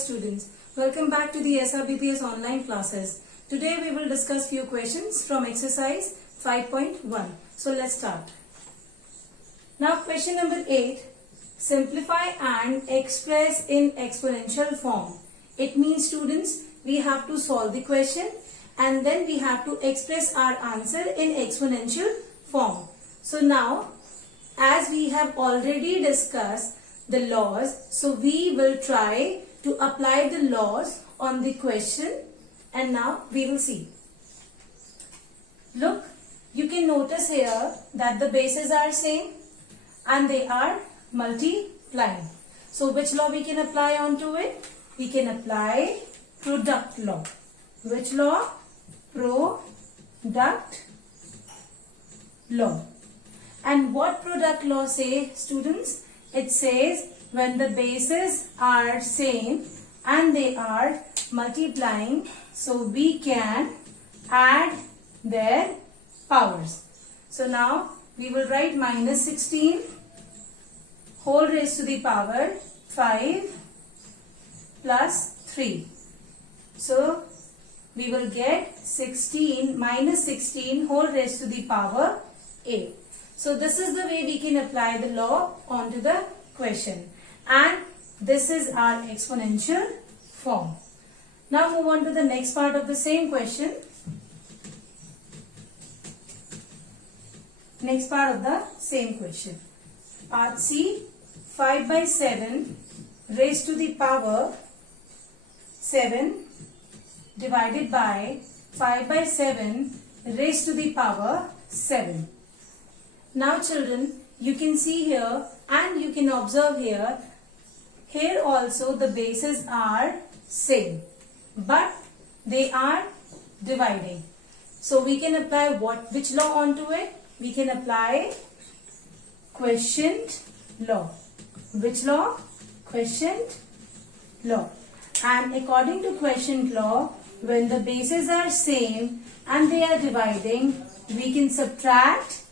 students, welcome back to the SRBPS online classes. Today we will discuss few questions from exercise 5.1. So let's start. Now question number 8, simplify and express in exponential form. It means students, we have to solve the question and then we have to express our answer in exponential form. So now, as we have already discussed the laws, so we will try to apply the laws on the question and now we will see. Look, you can notice here that the bases are same and they are multiplying. So which law we can apply onto it? We can apply product law. Which law? Product law. And what product law say, students? It says when the bases are same and they are multiplying, so we can add their powers. So now we will write minus 16 whole raised to the power 5 plus 3. So we will get 16 minus 16 whole raised to the power 8. So this is the way we can apply the law onto the question. And this is our exponential form. Now move on to the next part of the same question. Next part of the same question. Part C, 5 by 7 raised to the power 7 divided by 5 by 7 raised to the power 7. Now children, you can see here and you can observe here, here also the bases are same, but they are dividing. So we can apply which law onto it? We can apply quotient law. Which law? Quotient law. And according to quotient law, when the bases are same and they are dividing, we can subtract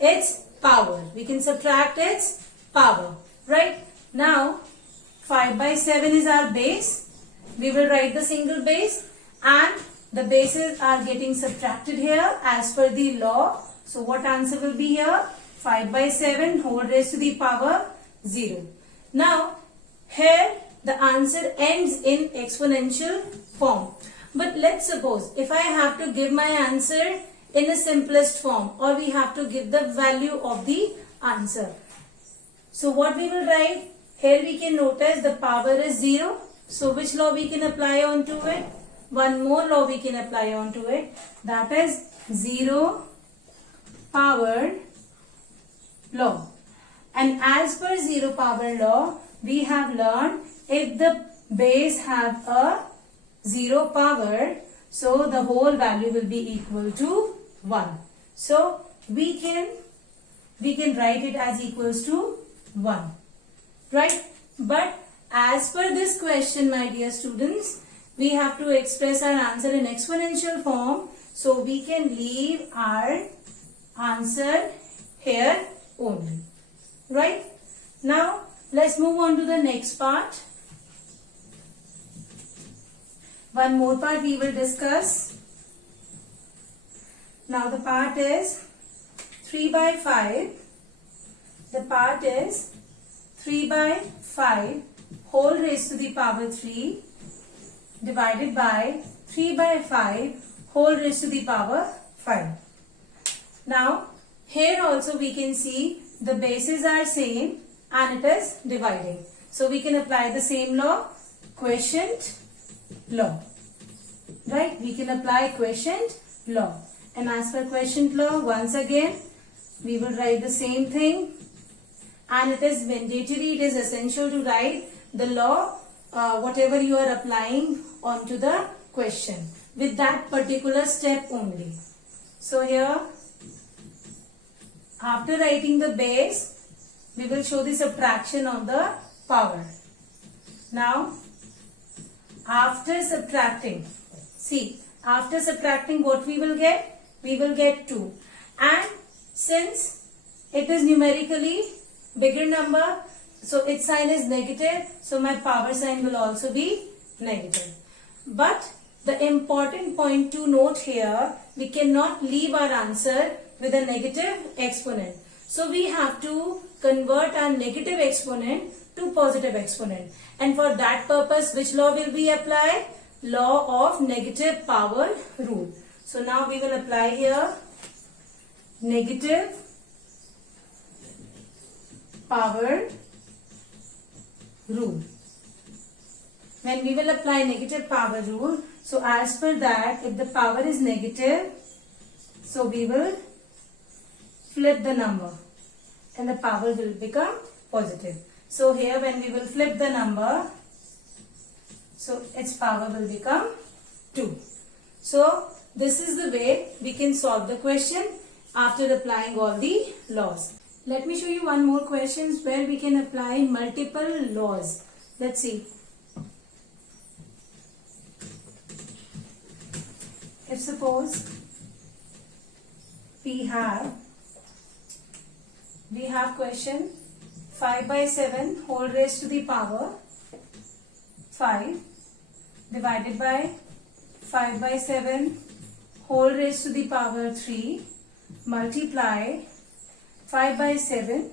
its power. We can subtract its power. Right? Now, 5 by 7 is our base. We will write the single base and the bases are getting subtracted here as per the law. So, what answer will be here? 5 by 7 whole raised to the power 0. Now, here the answer ends in exponential form. But let's suppose if I have to give my answer in the simplest form, or we have to give the value of the answer. So what we will write? Here we can notice the power is 0. So which law we can apply onto it? One more law we can apply onto it. That is 0 power law. And as per 0 power law, we have learned if the base have a 0 power, so the whole value will be equal to 1. So we can write it as equals to 1. Right? But as per this question, my dear students, we have to express our answer in exponential form. So we can leave our answer here only. Right? Now let's move on to the next part. One more part we will discuss. Now the part is 3 by 5. The part is 3 by 5 whole raised to the power 3 divided by 3 by 5 whole raised to the power 5. Now here also we can see the bases are same and it is dividing. So we can apply the same law, quotient law. Right? We can apply quotient law. And as per quotient law, once again, we will write the same thing. And it is mandatory, it is essential to write the law, whatever you are applying onto the question, with that particular step only. So here, after writing the base, we will show the subtraction of the power. Now, after subtracting, see, after subtracting what we will get? We will get 2. And since it is numerically bigger number, so its sign is negative, so my power sign will also be negative. But the important point to note here, we cannot leave our answer with a negative exponent. So we have to convert our negative exponent to positive exponent. And for that purpose, which law will we apply? Law of negative power rule. So now we will apply here negative power rule. When we will apply negative power rule, so as per that, if the power is negative, so we will flip the number and the power will become positive. So here when we will flip the number, so its power will become 2. So this is the way we can solve the question after applying all the laws. Let me show you one more question where we can apply multiple laws. Let's see. If suppose we have question 5 by 7 whole raised to the power 5 divided by 5 by 7 whole raised to the power 3 multiply 5 by 7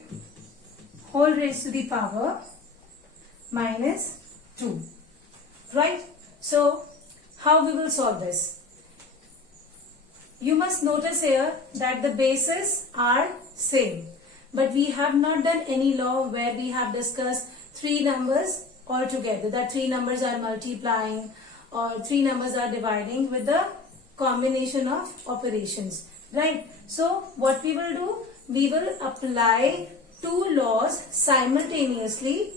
whole raised to the power minus 2. Right? So how we will solve this? You must notice here that the bases are same, but we have not done any law where we have discussed 3 numbers all together, that 3 numbers are multiplying or 3 numbers are dividing with the combination of operations, right? So what we will do, we will apply 2 laws simultaneously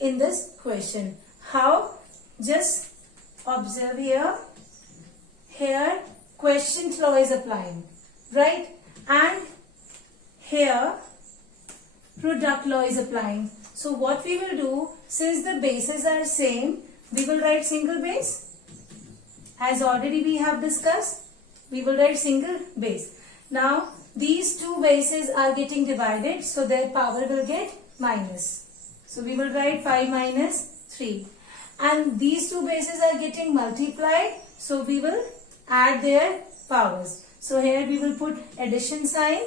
in this question. How? Just observe here. Here quotient law is applying, right? And here product law is applying. So what we will do, since the bases are same, we will write single base. As already we have discussed, we will write single base. Now these 2 bases are getting divided, so their power will get minus. So we will write 5 minus 3. And these 2 bases are getting multiplied, so we will add their powers. So here we will put addition sign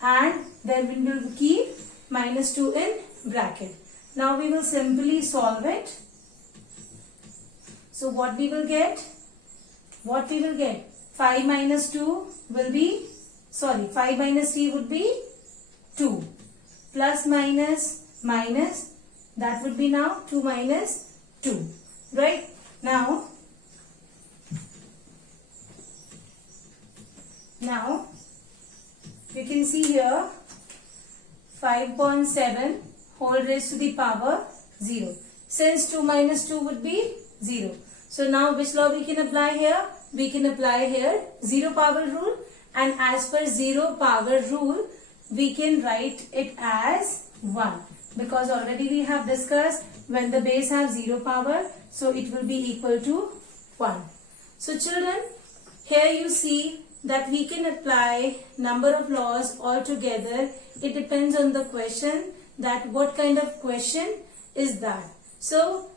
and then we will keep minus 2 in bracket. Now we will simply solve it. So what we will get? 5 minus 2 will be, 5 minus 3 would be 2. Plus minus minus, that would be now 2 minus 2. Right? Now you can see here 5.7 whole raised to the power 0. Since 2 minus 2 would be 0. So now which law we can apply here? We can apply here 0 power rule, and as per 0 power rule we can write it as 1, because already we have discussed when the base have 0 power, so it will be equal to 1. So children, here you see that we can apply number of laws all together. It depends on the question, that what kind of question is that. So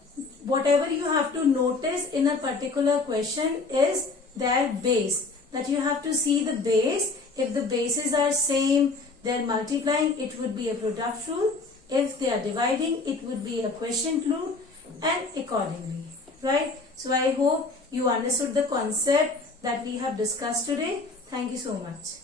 whatever you have to notice in a particular question is their base, that you have to see the base. If the bases are same, they are multiplying, it would be a product rule. If they are dividing, it would be a quotient rule, and accordingly, right? So I hope you understood the concept that we have discussed today. Thank you so much.